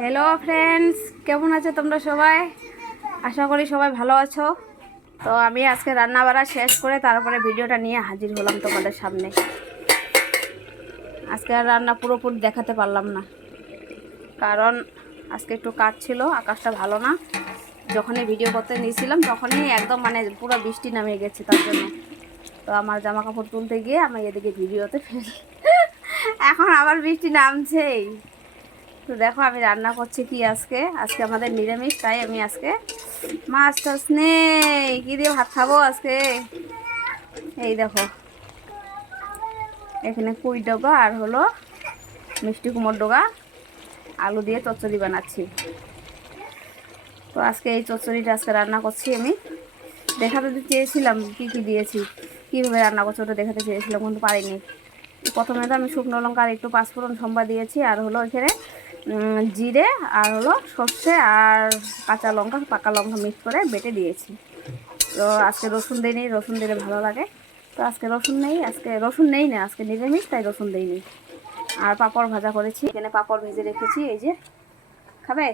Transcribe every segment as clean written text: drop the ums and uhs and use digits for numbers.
Hello friends, কেমন আছো তোমরা সবাই? আশা করি সবাই ভালো আছো। তো আমি আজকে রান্না বাড়া শেষ করে তারপরে ভিডিওটা নিয়ে হাজির হলাম তোমাদের সামনে। আজকে আর রান্না পুরোপুরি দেখাতে পারলাম না, কারণ আজকে একটু কাজ ছিল, আকাশটা ভালো না। যখনই ভিডিও করতে নিয়েছিলাম তখনই একদম পুরো বৃষ্টি নামে গেছে, তার জন্য তো আমার জামা কাপড় তুলতে গিয়ে আমি এদিকে ভিডিওতে ফেল এখন আবার বৃষ্টি নামছেই। তো দেখো আমি রান্না করছি কি, আজকে আমাদের নিরামিষ, তাই আমি আজকে মাছ টাছ নেই, কী দিয়ে ভাত খাবো আজকে। এই দেখো এখানে কুই ডগা আর হলো মিষ্টি কুমড় ডগা আলু দিয়ে চচ্চড়ি বানাচ্ছি। তো আজকে এই চচ্চড়িটা আজকে রান্না করছি আমি। দেখাতে চেয়েছিলাম কী কী দিয়েছি, কীভাবে রান্না করছি ওটা দেখাতে চেয়েছিলাম, কিন্তু পারিনি। প্রথমে তো আমি শুকনো লঙ্কা আর একটু পাঁচফোড়ন সম্বা দিয়েছি, আর হলো এখানে জিরে আর হলো সর্ষে আর কাঁচা লঙ্কা, পাকা লঙ্কা মিক্স করে বেটে দিয়েছি। তো আজকে রসুন দিইনি, রসুন দিলে ভালো লাগে। তো আজকে রসুন নেই, আজকে নিরামিষ, তাই রসুন দিইনি। আর পাঁপড় ভাজা করেছি, এখানে পাঁপড় ভেজে রেখেছি, এই যে খাবে।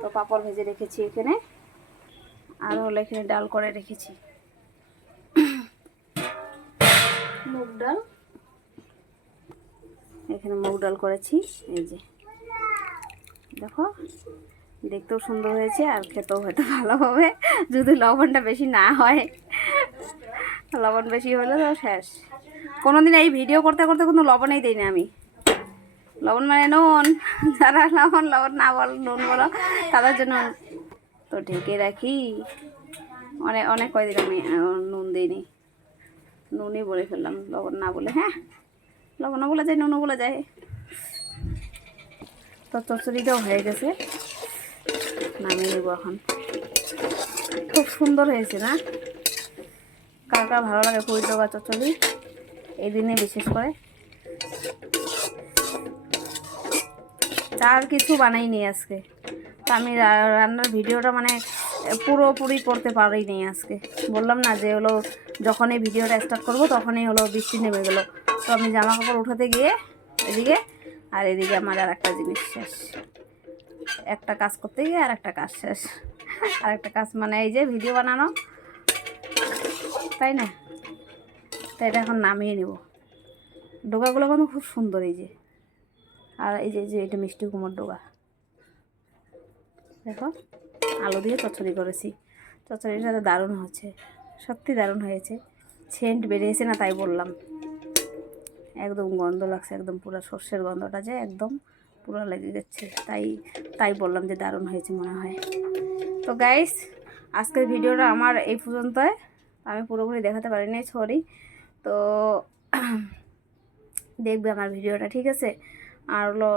তো পাঁপড় ভেজে রেখেছি এখানে, আর হলো এখানে ডাল করে রেখেছি, মুগ ডাল। এখানে মুগ ডাল করেছি, এই যে দেখো দেখতেও সুন্দর হয়েছে আর খেতেও হয়তো ভালো হবে, যদি লবণটা বেশি না হয়। লবণ বেশি হলে তো শেষ। কোনোদিন এই ভিডিও করতে করতে কোনো লবণই দিই না আমি। লবণ মানে নুন, যারা লবণ না বলো, নুন বলো, তাদের জন্য। তো ঢেকে রাখি অনেক অনেক কয়দিন আমি নুন দিইনি, নুনই বলে ফেললাম, লবণ না বলে। হ্যাঁ, লবণও বলে যায়, নুনও বলে যায়। তো চচ্চড়িটাও হয়ে গেছে, নামিয়ে নেবো এখন। খুব সুন্দর হয়েছে না? কার কার ভালো লাগে পুঁই ডগা চচ্চড়ি এই দিনে বিশেষ করে। আর কিছু বানাইনি আজকে, তো আমি রান্নার ভিডিওটা পুরোপুরি করতে পারিনি আজকে। বললাম না যে হলো যখনই ভিডিওটা স্টার্ট করবো তখনই হলো বৃষ্টি নেমে গেলো। তো আমি জামা কাপড় উঠাতে গিয়ে এদিকে, আর এদিকে আমার আর একটা জিনিস শেষ, একটা কাজ করতে গিয়ে আর একটা কাজ শেষ। আর একটা কাজ এই যে ভিডিও বানানো, তাই না? তো এটা এখন নামিয়ে নেব। ডোকাগুলো কিন্তু খুব সুন্দর, এই যে। আর এই যে এটা মিষ্টি কুমড় ডোকা, দেখো আলু দিয়ে চচ্চড়ি করেছি। চচ্চড়িটা তো দারুণ হচ্ছে, সত্যি দারুণ হয়েছে। সেন্ট বেরিয়েছে না, তাই বললাম। একদম গন্ধ লাগছে, একদম পুরো সর্ষের গন্ধটা যে একদম পুরো লেগে গেছে, তাই বললাম যে দারুণ হয়েছে মনে হয়। তো গাইস, আজকের ভিডিওটা আমার এই পর্যন্তই। আমি পুরোপুরি দেখাতে পারিনি, সরি। তো দেখবে আমার ভিডিওটা, ঠিক আছে? আর হলো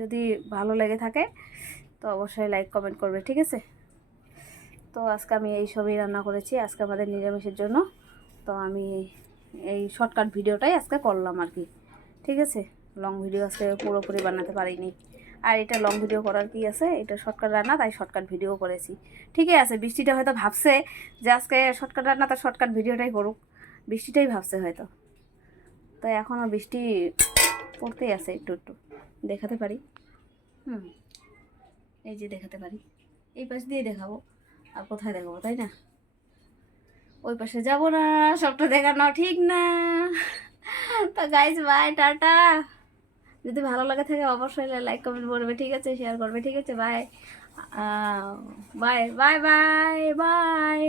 যদি ভালো লেগে থাকে তো অবশ্যই লাইক কমেন্ট করবে, ঠিক আছে? তো আজকে আমি এই সবই রান্না করেছি আজকে আমাদের নিরামিষের জন্য। তো আমি এই শর্টকাট ভিডিওটাই আজকে করলাম আর কি, ঠিক আছে? লং ভিডিও আজকে পুরোপুরি বানাতে পারিনি। আর এটা লং ভিডিও করার কি আছে, এটা শর্টকাট রান্না, তাই শর্টকাট ভিডিও করেছি। ঠিকই আছে, বৃষ্টিটা হয়তো ভাবছে যে আজকে শর্টকাট রান্না, তার শর্টকাট ভিডিওটাই করুক, বৃষ্টিটাই ভাবছে হয়তো। তো এখনও বৃষ্টি পড়তেই আছে, একটু একটু দেখাতে পারি। এই যে দেখাতে পারি, এই পাশ দিয়ে দেখাবো, আর কোথায় দেখাবো, তাই না? ওই পাশে যাবো না, সবটা দেখানো ঠিক না। তো গাইজ, বাই, টাটা। যদি ভালো লাগে থাকে অবশ্যই লাইক কমেন্ট করবে, ঠিক আছে? শেয়ার করবে, ঠিক আছে? Bye bye bye bye bye.